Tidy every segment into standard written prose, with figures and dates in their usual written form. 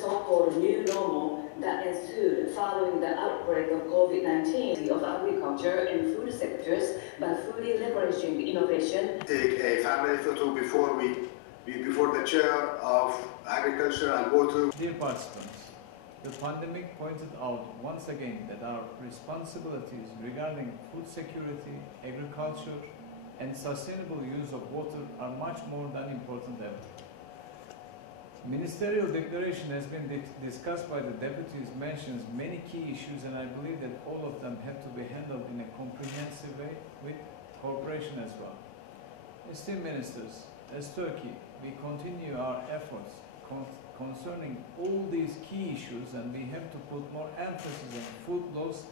so-called new normal that ensued following the outbreak of COVID-19 of agriculture and food sectors by fully leveraging innovation. Take a family photo before the chair of agriculture and water. Dear participants, the pandemic pointed out once again that our responsibilities regarding food security, agriculture, and sustainable use of water are much more than important ever. Ministerial declaration has been discussed by the deputies, mentions many key issues, and I believe that all of them have to be handled in a comprehensive way with cooperation as well. Esteemed ministers, as Turkey, we continue our efforts concerning all these key issues, and we have to put more emphasis on food loss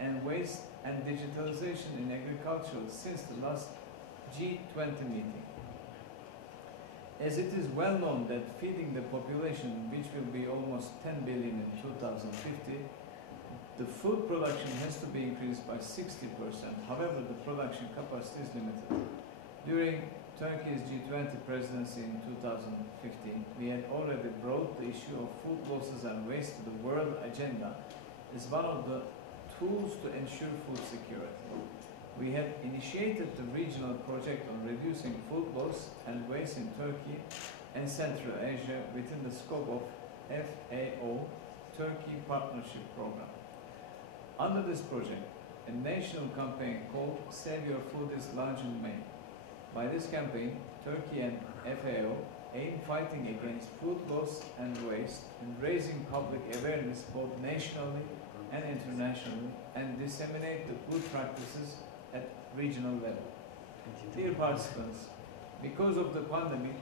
and waste and digitalization in agriculture since the last G20 meeting. As it is well known that feeding the population, which will be almost 10 billion in 2050, the food production has to be increased by 60%. However, the production capacity is limited. During Turkey's G20 presidency in 2015, we had already brought the issue of food losses and waste to the world agenda as one of the tools to ensure food security. We had initiated the regional project on reducing food loss and waste in Turkey and Central Asia within the scope of FAO Turkey Partnership Program. Under this project, a national campaign called Save Your Food is launched in May. By this campaign, Turkey and FAO aim fighting against food loss and waste and raising public awareness both nationally and internationally and disseminate the good practices at regional level. Dear participants, because of the pandemic,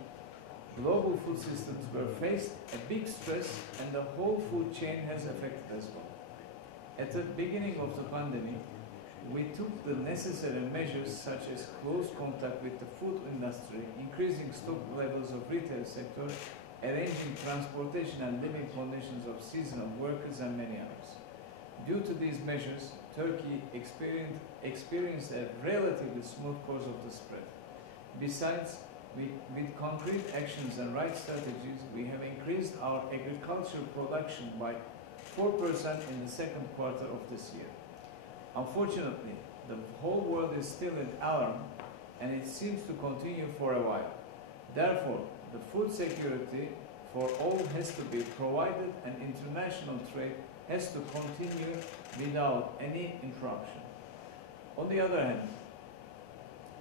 global food systems were faced a big stress and the whole food chain has affected as well. At the beginning of the pandemic, we took the necessary measures such as close contact with the food industry, increasing stock levels of retail sector, arranging transportation and living conditions of seasonal workers and many others. Due to these measures, Turkey experienced a relatively smooth course of the spread. Besides, with concrete actions and right strategies, we have increased our agricultural production by 4% in the second quarter of this year. Unfortunately, the whole world is still in alarm and it seems to continue for a while. Therefore, the food security for all has to be provided and international trade has to continue without any interruption. On the other hand,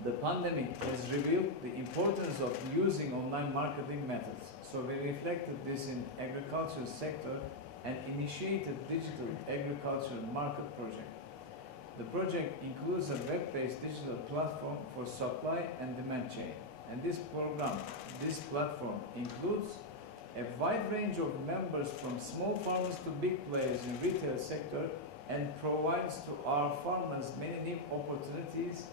the pandemic has revealed the importance of using online marketing methods. So we reflected this in agriculture sector and initiated digital agricultural market project. The project includes a web-based digital platform for supply and demand chain. And this platform includes a wide range of members from small farmers to big players in retail sector and provides to our farmers many new opportunities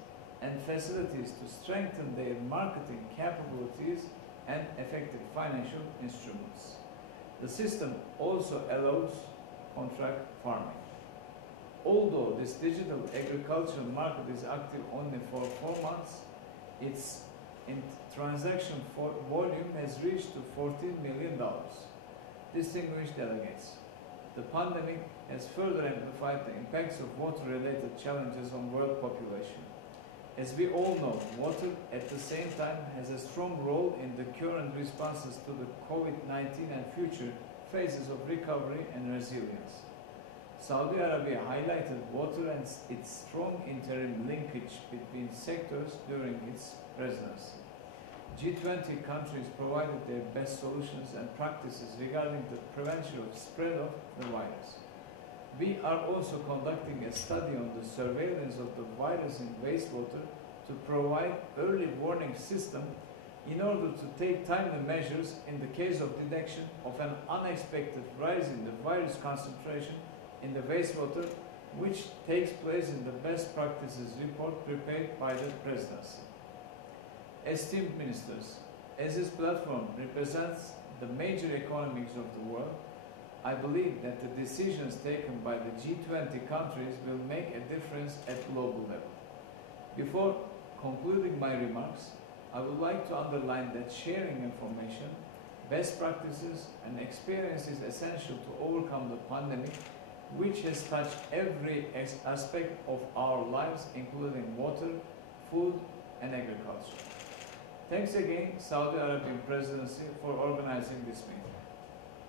and facilities to strengthen their marketing capabilities and effective financial instruments. The system also allows contract farming. Although this digital agricultural market is active only for 4 months, its transaction volume has reached to $14 million. Distinguished delegates, the pandemic has further amplified the impacts of water-related challenges on world population. As we all know, water at the same time has a strong role in the current responses to the COVID-19 and future phases of recovery and resilience. Saudi Arabia highlighted water and its strong interim linkage between sectors during its presidency. G20 countries provided their best solutions and practices regarding the prevention of spread of the virus. We are also conducting a study on the surveillance of the virus in wastewater to provide early warning system in order to take timely measures in the case of detection of an unexpected rise in the virus concentration in the wastewater, which takes place in the best practices report prepared by the presidency. Esteemed ministers, as this platform represents the major economies of the world, I believe that the decisions taken by the G20 countries will make a difference at global level. Before concluding my remarks, I would like to underline that sharing information, best practices and experience is essential to overcome the pandemic, which has touched every aspect of our lives, including water, food, and agriculture. Thanks again, Saudi Arabian Presidency, for organizing this meeting.